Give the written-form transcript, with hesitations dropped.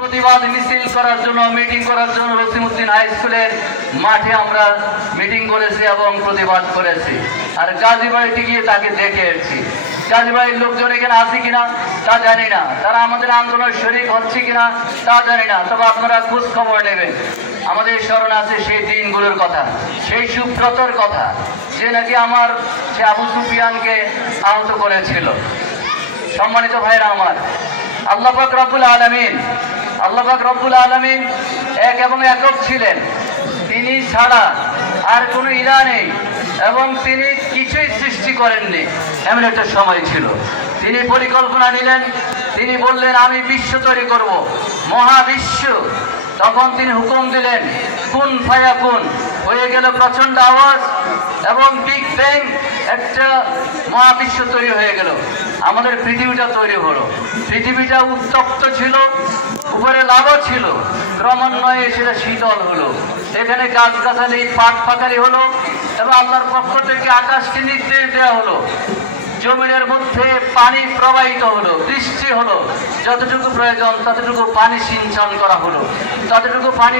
প্রতিবাদ মিছিল করার জন্য মিটিং করার জন্য রসিমউদ্দিন হাই স্কুলের মাঠে আমরা মিটিং করেছি এবং প্রতিবাদ করেছি। আর গাজীবাড়িতে গিয়ে তাকে দেখে এসেছি। গাজীবাড়ির লোকজন এখানে আছে কিনা তা জানি না, তারা আমাদের আন্দোলন শরীক হচ্ছে কিনা তা জানি না, তবে আপনারা খোঁজ খবর নেবেন। আমাদের স্মরণ আছে সেই দিনগুলোর কথা, সেই সুব্রতর কথা, যে নাকি সে আবু সুফিয়ানকে আহত করেছিল। সম্মানিত ভাইরা আমার, আল্লাহ পাক রব্বুল আলামিন এক এবং একক ছিলেন। তিনি ছাড়া আর কোনো ইলা নেই এবং তিনি কিছুই সৃষ্টি করেননি। এমন একটা সময় ছিল, তিনি পরিকল্পনা নিলেন, তিনি বললেন আমি বিশ্ব তৈরি করব, মহাবিশ্ব। তখন তিনি হুকুম দিলেন, কুন ফায়াকুন, হয়ে গেল প্রচন্ড আওয়াজ এবং বিগ ব্যাং, একটা মহাবিশ্ব তৈরি হয়ে গেল। আমাদের পৃথিবীটা তৈরি হলো। পৃথিবীটা উত্তপ্ত ছিল, উপরে লাভা ছিল, ক্রমান্বয়ে সেটা শীতল হলো। এখানে গাছগাছালি পাট পাখালি হলো এবং আল্লাহর পক্ষ থেকে আকাশকে নির্দেশ দেওয়া হলো, জমিনের মধ্যে পানি প্রবাহিত হলো, বৃষ্টি হলো, যতটুকু প্রয়োজন ততটুকু পানি সিঞ্চন করা হলো, ততটুকু পানি